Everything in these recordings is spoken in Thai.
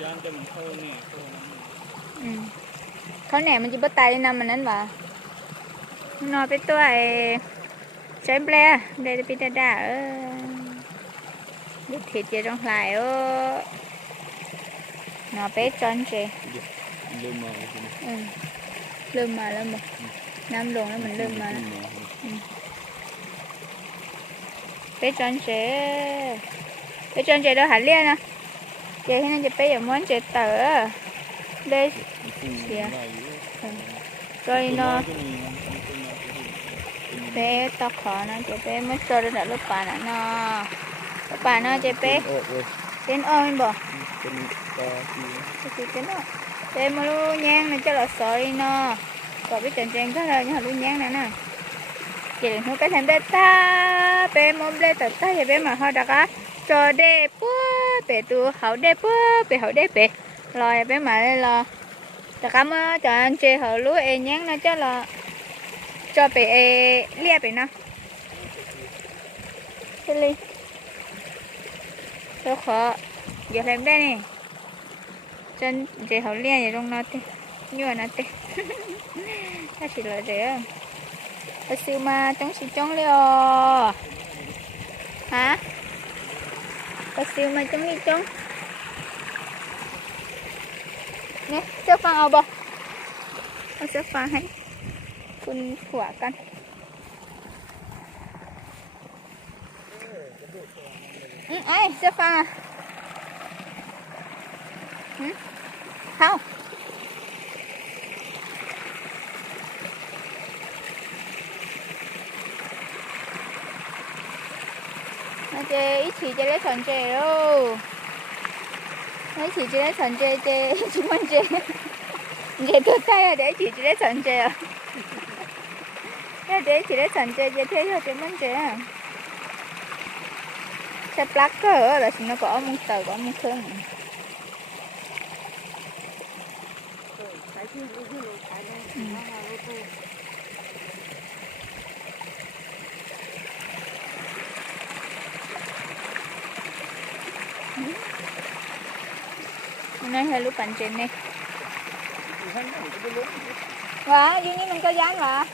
ยานจะมันเข้าเนี่ยเข้านั้นเขาแหนมันจะบ่ตายในน้ำมันนั้นหรอนอนไปตัวไอ้ใช้เบลเบลปิดาดูเทียจงหลายนอนไปจอนเจเริ่มมาเริ่มมาแล้วมั้งน้ำลงแล้วมันเริ่มมาไปจอนเจđó hả liên à chị hay chị bây giờ muốn chị tờ đây rồi nó bé to khó nó chị bé mới cho được lúc bà nó chị bé đến ôi bỏ chị đến đó bé mà lu nhang này cho là sợi nó còn biết chuyện có lời nhưng mà lu nhang này nè chị đừng có cái thằng bé ta bé mồm lên tờ ta thì bé mà hoa đặc á cho đê bữa bé tu hậu đê bữa bé hậu đê bé rồi bé mà đây là tất cả mà cho anh chơi hậu lúa em nhắn nó cho là cho bé lia bé nó cái ly rất khó giờ làm đây nè chân chơi hậu lia vậy trong nó thế như nó thế ta chỉ là thế ta siêu mà chống liều hả ta siêu mà chống đi chống nè sơ pha ao bòเอาเสื้อฟ้าให้คุณขวากันไอ้เสื้อฟ้าเข้า이제 이치 이제 전제로 이치 이제 전제 이제 두 번째 이제 또 타야 돼 이치 이제 전제야 해야 돼 이치 이제 전제 이제 theo 두 번째 sẽ plug là nó có một tờ có một thương này hay lúc bắn trên này và dưới như mình có dán mà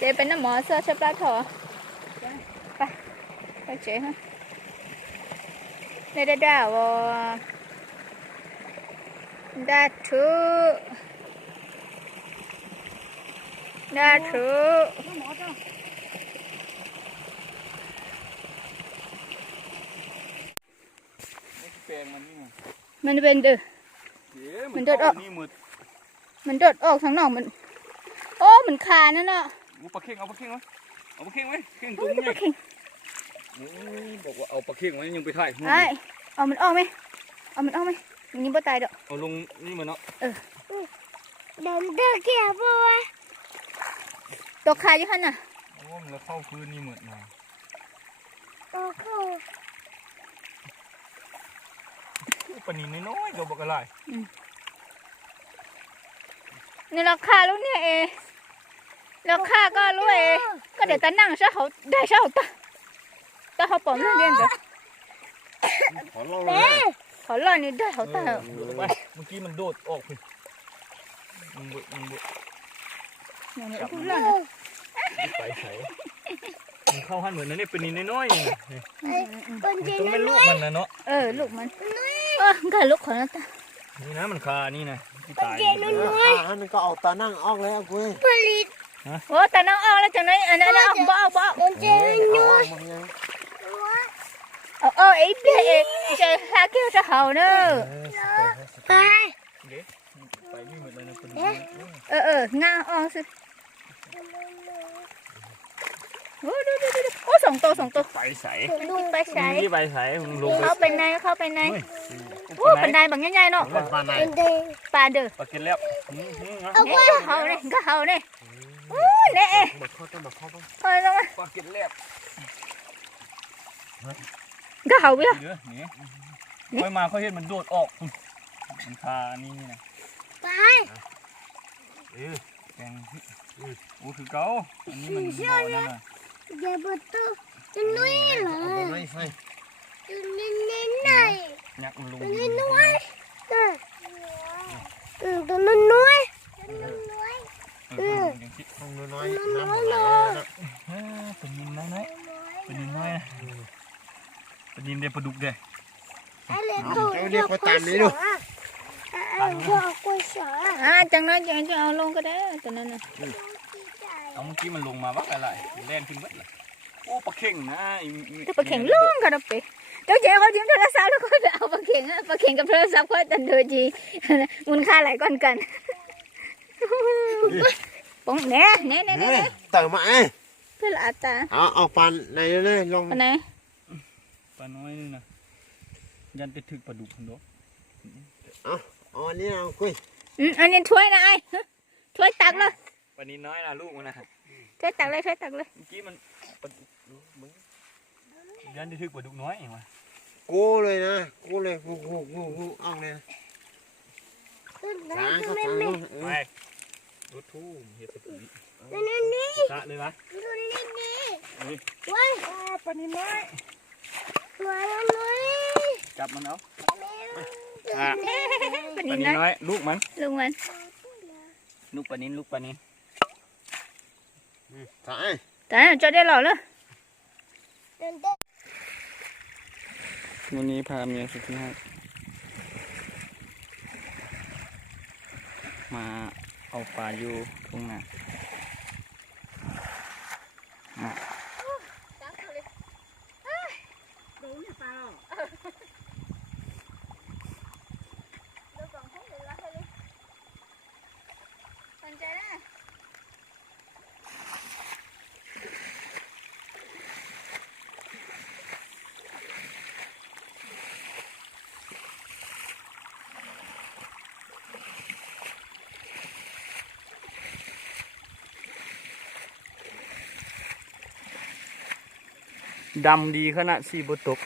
để bên nó mở sơ sắp lá thở phải chế ha đây đào đa thứ mình bên từ mình đột ốc thằng nào mình mình khà nữa nèเอาปลาเข่งไว้เข่งตรงนี้บอกว่าเอาปลาเข่งไว้ยังไปถ่ายเอามันออกไหมมันยังไม่ตายดอกเอาลงนี่มันเนาะเดินเกี่ยวปะวะตกคาอยู่ขนาดมันเข้าพื้นนี่เหมือนนะปนินน้อยๆเราบอกอะไรนี่ราคาลูกเนี่ยราคาก็รู้ก็เดี๋ยวตานั่งซะเขาได้ซะเขาตาเขาปอมเรื่องเรียนเด้อขอรอนี่ได้เขาตาไปเมื่อกี้มันโดดออกไปมันเนี่ยพูดเรื่องไปใส่มันเข้าหันเหมือนนั่นนี่เป็นนินน้อยๆต้องเป็นลูกมันนะเนาะลูกมันก็ลูกของตานี่นะมันคานี่นะที่ตายมันก็เอาตานั่งออกแล้วคุยผลิตโอ้ตานั่งออกแล้วจากนั้นอันนั้นออกบ่เจ๊น้อยไอ้เบี้ยจะหาเกี่ยวจะเห่าเนอะไปนี่เหมือนอะไรนะเป็นงาออกสิโอ้ดูโอ้สองตัวไปใส่ลงเข้าไปในโอ้ปันไดบางใหญ่ๆเนาะปลาเด้อปลากินแล้วก็เห่าเนี่ยโอ้เนี่ยปลากินแล้วก็เห่าไปแล้วค่อยมาค่อยเห็นมันโดดออกมันคานี่นะไปแกงโอ้คือเก่าอันนี้มันบ่อนั่นน่ะอย่าบดตัวจะนุ่ยเหรอ ยักมันลง ตัวน้อยน้ำไหลนะ เป็นนินน้อยเป็นนินน้อยเป็นนินเดียวปลาดุกเด้อ เรียกว่าตามนี้ดู จังน้อยจังจะเอาลงก็ได้ตัวนั้นน่ะ เอาเมื่อกี้มันลงมาวักอะไรแล่นขึ้นวัดเลยโอ้ปลาเข่งนะ ถ้าปลาเข็งล่วงกันไปเจ้าเจ๊เขาทิ้งโทรศัพท์แล้วก็ไปเอาปลาเข็งปลาเข็งกับโทรศัพท์ก็ตันโดยจีมูลค่าหลายก้อนกันปงเน่เน่เติมมาเพื่อละตา เอาปันไหนเลยลง ปไหน ปลาน้อยนี่นะยันไปถึกปลาดุกคนเดียว เอาอันนี้เอาคุย อันนี้ถ้วยนะไอ้ถ้วยตักเลย ปลานินน้อยนะลูกมันนะ ถ้วยตักเลยถ้วยตักเลย เมื่อกี้มันปลาดุกยันไปถึกปลาดุกน้อยมา กูเลยนะกูเลยกูเอาเลยสาเขาฟังนู่น ไปรถทุ่มเฮ็ดสปีดสะเลยวะปลานินน้อยจับมันเอาปลานินน้อยลูกมัน ลุงมัน ลูกปลานินลูกปลานิน สา แต่จะได้หล่อเลย วันนี้พาเมียสุดที่ห้ามาเอาปลาอยู่ทุ่งนาดำดีขนาดสีบตก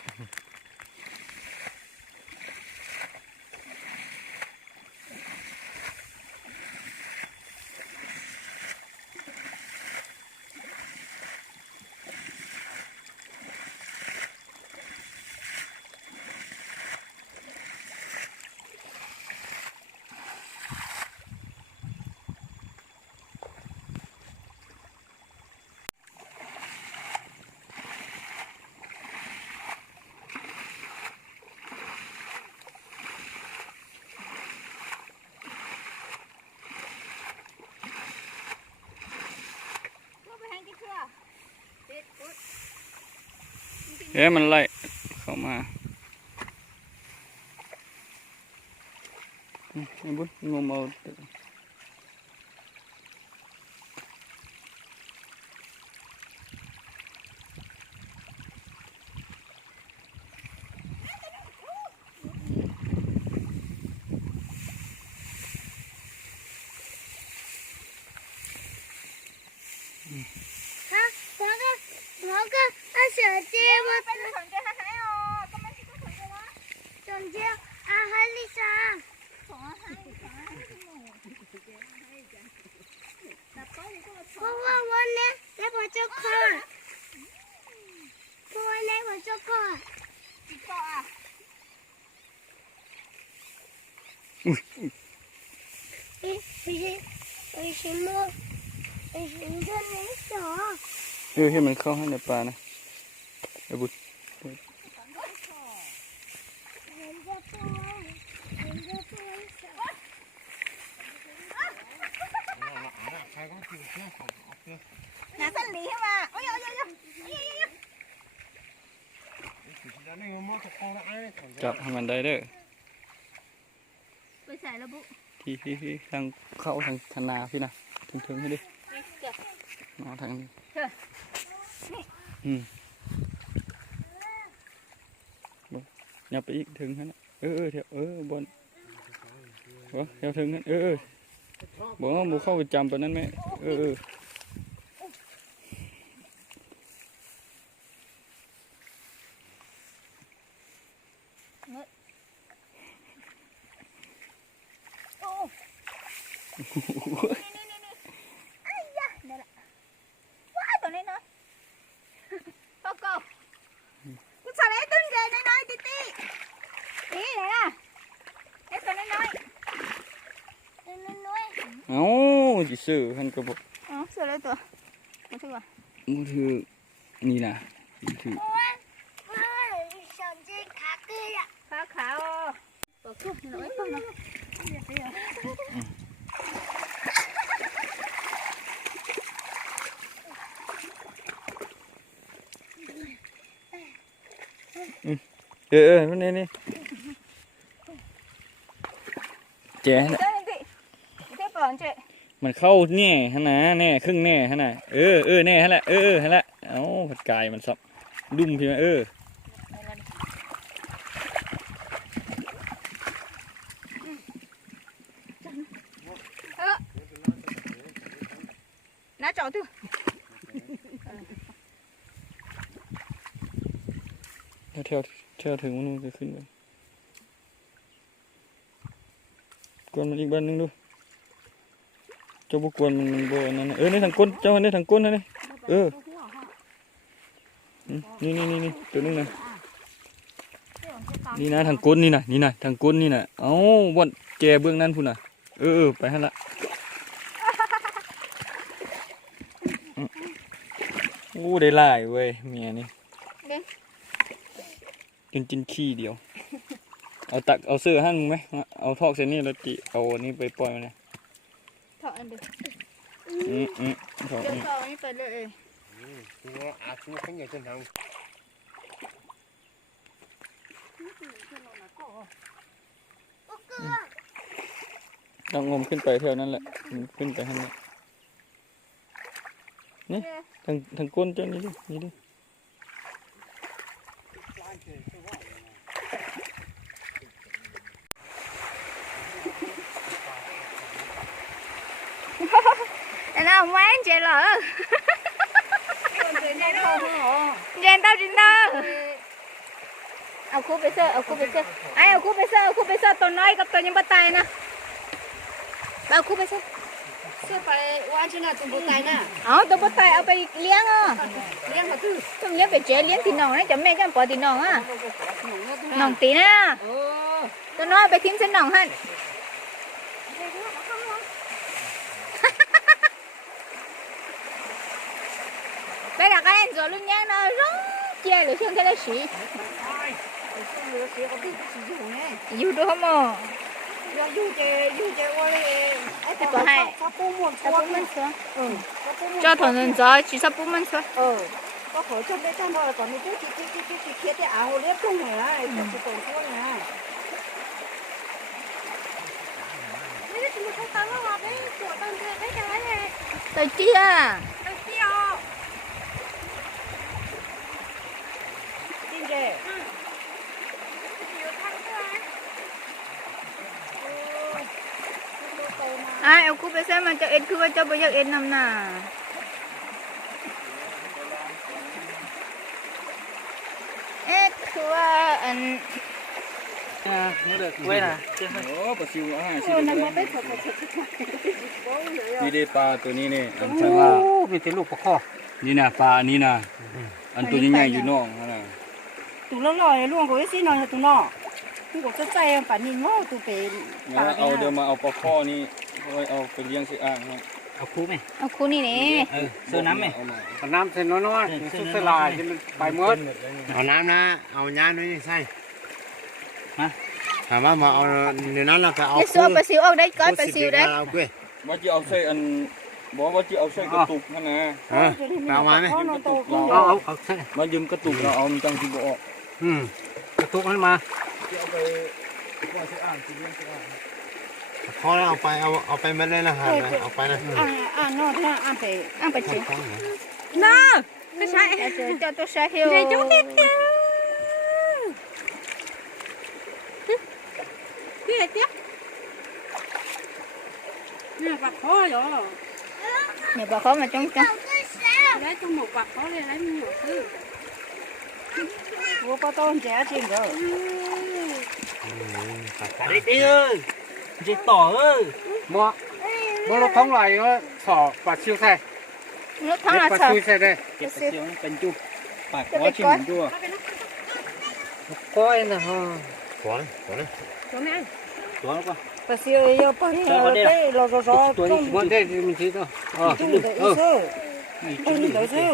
มันไล่เข้ามาไอ้บุญงมเอาให้มันเข้าให้ในปลานะไอ้บุญน้าสันหลีให้มาโอ้ยจับให้มันได้เด้อ ไปใส่ระบุ ที่ทางเข้าทางธนาพี่นะถึงให้ดิมาทางนี้อย่าไปอีกถึงนั่นเถอะบนเดี๋ยวถึงนั่นบอกว่าบุเข้าไปจำไปนั่นไหมตัวนี้เนาะกูใส่ไอ้ต้นใหญ่น้อย สิซื้อหันก็บ่ อ๋อเสร็จแล้วตัวมาถึงว่ะ มือถือนี่นะมือถือ ขาขาวตัวกุ้งน้อยตัวน้อยมันนี่แจ๋น่ะ เจ้าหนึ่งดิเจ้าปอนเจ้ มันเข้าแน่ฮะนะแน่ครึ่งแน่ฮะนะแน่ฮะแหละฮะละเอ้าผัดกายมันซับดุ้มพี่มาน้าเจ้าตัว เที่ยวถึงมันจะขึ้นไปกวนมันอีกบ้านนึงดูเจ้าบุกวนมันบ่นั่นนะในทางก้นเจ้าในทางก้นนะนี่นี่ตัวนึงนะนี่นะทางก้นนี่นะทางก้นนี่นะเอ้าบ่อนแกเบื้องนั้นพุ่นน่ะไปหั่นละโอ้ได้หลายเว้ยเมียนี่กินขี้เดียวเอาเสื้อหั่นมึงไหมเอาทอกเส้นนี้แล้วจิเอาอันนี้ไปปล่อยมันเลย ถอดอันเดียว ถอก เดี๋ยว นี่ ถอดนี่ไปเลย ตัวอาชูขันใหญ่จนทาง ต้องงมขึ้นไปเท่านั้นแหละขึ้นไปหั่นนี่ทางก้นเจ้านี่ดิ อันนั้นแหวนเจ๋อเหรอเย็นเต้าจินเตอร์เอาคู่ไปเสื้อไอ้เอาคู่ไปเสื้อตัวน้อยกับตัวยังบ่ตายนะเอาคู่ไปเสื้อ ไปว่าที่น่ะตุ้มตายน่ะ เอาตัวบ่ตายเอาไปเลี้ยงอ่ะ เลี้ยงเขาตื้อ ต้องเลี้ยงไปเจ๊เลี้ยงตีน้องนะจะแม่จะปล่อยตีน้องอ่ะน้องตีนะ โอ้ ตัวน้อยไปทิ้งเส้นน้องหั่นไปดักกัน做ลุงยังนะร้องเจี๊ยหรือเชื่อแค่ได้สี อยู่ดูเขาหมอ อยู่เจว่าเลยไอ้แต่เขาปูหมด สับปุ้มันสวย เขาปูหมด เจ้าถอนเงินจ้าชีสับปุ้มันสวย ก็ขอชมได้จังเลยตอนนี้ที่เคลียร์ที่เอาเรียบตรงไหนล่ะไอ้ตัวโตช่วยนะนี่จะมีใครตามมาว่าไปตัวตั้งใจได้จังเลย แต่เจี๊ย ไปเที่ยวจริงเจ้ ไอ้เอาคู่ไปเส้นมันจะเอ็ดคือว่าเจ้าไปอยากเอ็ดนำหน้าเอ็ดคือว่าอัน นี่เด็กเว้ยนะโอ้ปลาซิวอาหารสินี่ได้ปลาตัวนี้นี่อันฉันว่า มีแต่ลูกปลาคอ นี่นะปลาอันนี้นะอันตัวใหญ่ๆอยู่นอกนั่นน่ะ tụi nó lòi luôn có cái gì nói tụi nó tụi có chất chay em phải nhìn ngó tụi phải เอาเดี๋ยวมาเอาปลาข้อนี่เอาไปเลี้ยงสิอ่างครับ เอาคู่ไหม เอาคู่นี่นี่ เสื้อน้ำไหม เอามา เอาน้ำเส้นน้อยๆสุดสลายที่มันไปหมดเอาน้ำนะเอาย่าด้วยใช่ถามว่ามาเอาในนั้นเราจะเอา ไอ้สัวปลาซิวออกได้ก้อนปลาซิวได้ เอาเกล้วย ว่าจะเอาใส่อันบอกว่าจะเอาใส่กระตุกนั่นนะ เอามาไหม เอาใช่ มายืมกระตุกเราเอามันจังที่บ่ออก กระตุกมันมา จะเอาไปว่าสิอ่างสิเลี้ยงสิอ่าง พอแล้วเอาไปไม่ได้นะฮะเอาไปนะ nó thế ăn phải อ่ะปลาซิว nó ก็ใช่เจ้าตัวใช่เฮียว để chú tiếp theo tiếp tiếp nè bạc khó rồi เนี่ยบอกเขามาจ้องจ้อง lấy trong một bạc khó lên lấy nhiều thứ bố có tôn trẻ trên rồi ได้ดีเอ้ยจะต่อเอ้ย บ่รถท้องไหลก็สอบปลาชิวใส่ รถทั้ง ป อา ลา สา ชิวใส่ได้ เก็บเสียงเป็นจุ๊บปากว่าชิมจั่ว ก้อยนะฮะ ขวาน chỗ này ตัวแล้วก็ ข ta siêu yêu bắn cái lò rò rò ตัวนี้มันได้มันทีตัวอ๋อ chung để yêu sơ bắn đi đâu sơ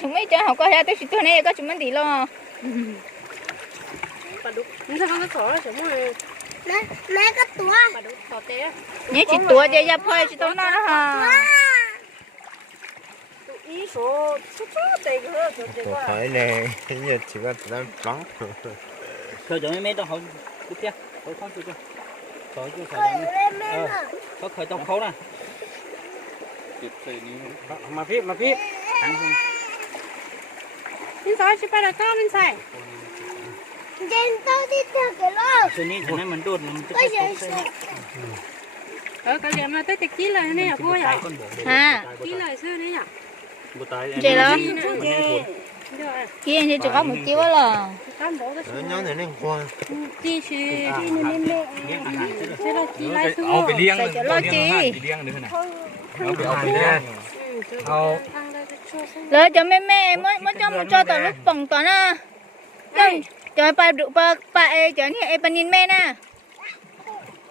chúng mấy chơi học qua ra tới chỗ này có chúng mình đi lo không sao không có sổ chúng mày nhớ chỉ tua chơi ra phơi chỉ tao nó hả ý số số đây cái chỗ đây Một quá cái này giờ chỉ có tụi bắn khởi cho mấy đó họ tiếp theo khởi không chưa khởi chưa có khởi trong khấu nè ติดใส่นิ้ว มาพี่ตั้ง mình sai chỉ phải là cao mình sai ตัวนี้จะให้มันโดดมันจะ cái điểm là tới cái kỹ lời này à cô à ก้นบ่ ha kỹ lời xưa đấy àบ่ตาย chơi đó rồi kia thì chỉ có một kiểu là cán bộ cái Nó nhóm này nó khoan chi chi chi nên mẹ sẽ là chi lại xưa เอาไปเลี้ยง ใส่จะรอดจี เลี้ยงด้วยนะเอาไปเลี้ยง เลยจะไม่cho tao lúc bồng tao na cho ba cho như em panin mẹ na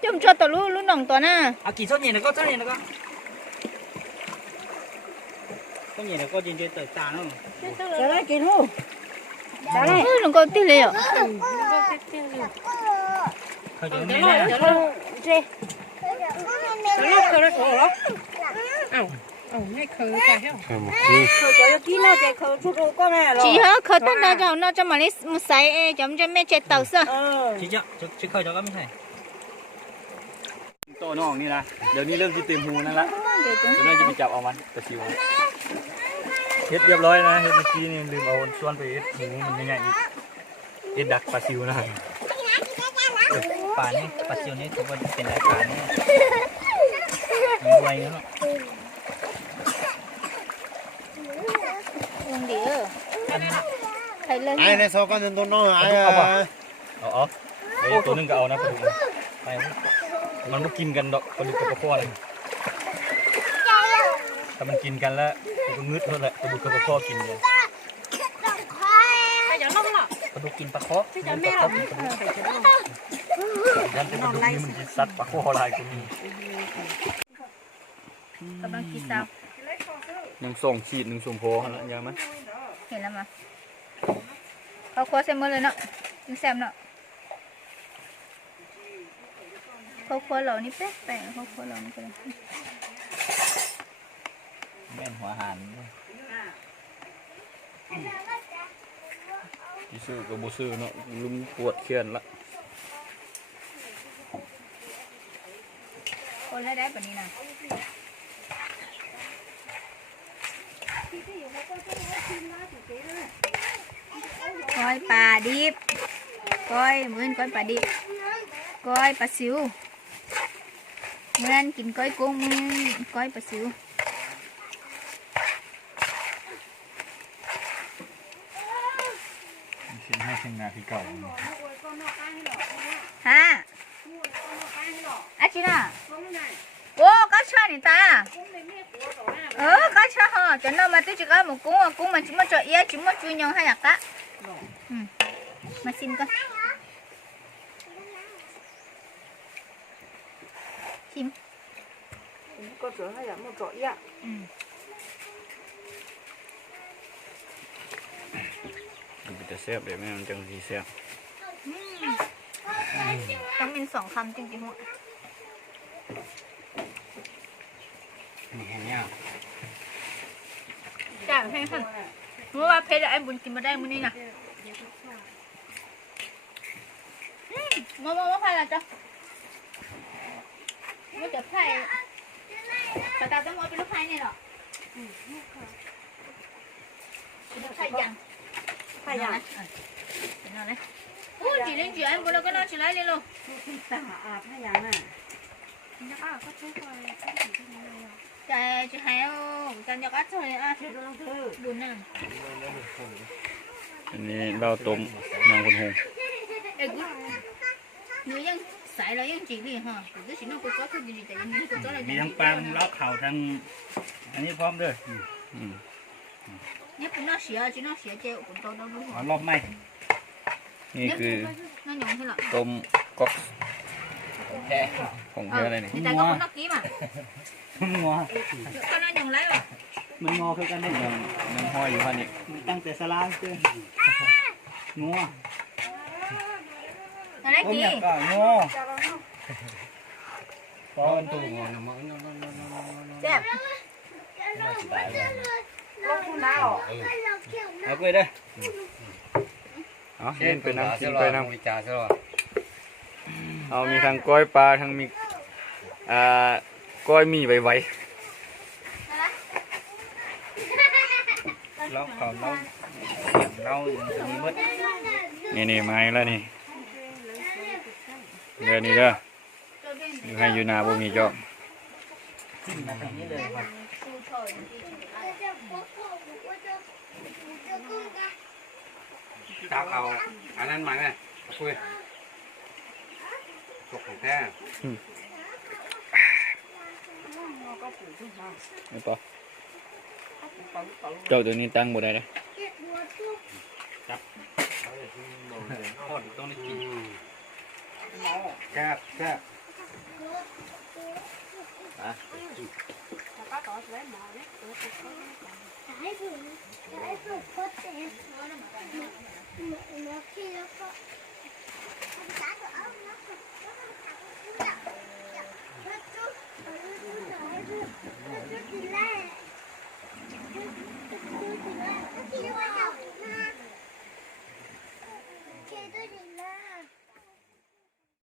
chứ cho tao lúc nòng tao na เอากี่ส้นใหญ่แล้วก็ส้นใหญ่แล้วก็ส้นใหญ่แล้วก็จริงๆเติบตาเนาะ sẽ lại kỹ luôn sẽ lại đừng có tiếc liền เขาจะ sẽ ไม่ lại ได้ sẽ lại sẽ lại khởi cái sổ đó ngay khởi phải không Một chi khởi cho kỹ nó cái khởi chút rồi con này rồi chỉ hả khởi tao nó cho mà lấy một sấy chấm cho mẹ chết tao sao ชี้เจ้าชี้เคยเจ้าก็ไม่ใช่ โตน้องนี่นะเดี๋ยวนี้เริ่มที่เต็มหูนั่นละเดี๋ยวน่าจะไปจับเอามันตะชิวเฮ็ดเรียบร้อยนะเฮ็ดเมื่อกี้นี่ลืมเอาส่วนไปเฮ็ดหูมันยังไงอีกเฮ็ดดักปลาซิวนะ ป่านี้ปลาซิวนี้ถือว่าเป็นรายการนี้มีไว้เนาะ Không đi ơ thấy lên Ai này sao con tôi nói ai à เอาไอ้ตัวนึงก็เอานะปลาดุกไปมันไม่กินกันดอกปลาดุกกับปลาข้อเลยถ้ามันกินกันแล้วมันก็งึดเท่านั้นแหละปลาดุกกับปลาข้อกินเลย bây giờ nó là ปลาดุกกินปลาคอ bây giờ mẹ là phải cho nó ยันเป็นปลาดุกนี่มันจะซัดปลาข้อลายกูมี các bạn kia sao ยังส่งขีดหนึ่งส่งโพหันละยังมั้ย hiện lắm màเขาควxem mưa lên nọ chúng xem nọเขาควlẩu ní pét pẹเขาควlẩu ní pét แม่นหัวหัน ที่ซื้อกับบ่ซื้อเนาะลุมปวดเขียนละ คนได้แบบนี้นะก้อยปลาดิบก้อยเหมือนก้อยปลาดิบก้อยปลาซิวเหมือนกินก้อยกุ้งก้อยปลาซิว เขียนให้เชียงนาที่เก่า ฮะอาชิน่ะโอ้ก็ชานี่ตาก็ชาฮะจนเรามาตู้จิกหมูกุ้งมันชิมจ่อเอี้ยชิมจุยยองให้อยากกะมาชิมกันชิม có chỗ hay là một chỗ ạ มันจะแซ่บเดี๋ยวแม่มันจังสีแซ่บ ต้องเป็น2 คำจริงๆหัว มีแค่นี้ จ่ายให้ค่ะเพราะว่าเพชรไอ้บุญกินมาได้มื้อนี้นะมาพายละจ้ะมาจะพายปตาต้องมาเป็นลูกพายเนี่ยหรอเป็นลูกพายยัง phải à nào đấy ui chị lên chị em bữa đâu có nói chị lấy lên luôn tả à phải à nè chị hay không chị nhặt ắt thôi à buồn nè อันนี้เราต้มนางคนหง ê cứ nếu như xài là những chị đi hả cứ chỉ nó có cái gì tại vì nó có là มีทั้งปลาทั้งเลาะเข่าทั้งอันนี้พร้อมด้วย อืม nhớ cũng nó xỉa chứ nó xỉa treo cũng to đâu đúng เอา không รอบไหม นี่คือ nó nhọn thế nào ต้มก๊อกของแท้อะไรนี่ người ta có con nó kiếm à มันงอ con nó nhọn lấy rồi มันงอคือกันได้ ยังห้อยอยู่ฮะนี่ ตั้งแต่สลามเจองัว nó lấy ผมอยาก gì ก็งัวตอน ตู้งอนมั้ง chép เอาไปเด้อ เอาเล่นไปน้ำกินไปน้ วิจารณ์ซะหรอ ำเอามีทั้งก้อยปลาทั้งมีก้อยหมีไว เราเขาเราจะมีมด ๆนี่มาอีกแล้วนี่เดี๋ยวนี้เด้ออยู่ให้อยู่นาบ่มีเจ้า ขึ้นมาทางนี้เลยครับ ตักเอาอันนั้นมาไงคุยตกของแท้ ไม่ปอเจ้าตัวนี้ตั้งบ่ได้เลย ทอดต้องได้กิน แซ่บแซ่บ Hãy subscribe cho kênh Ghiền Mì Gõ để không bỏ lỡ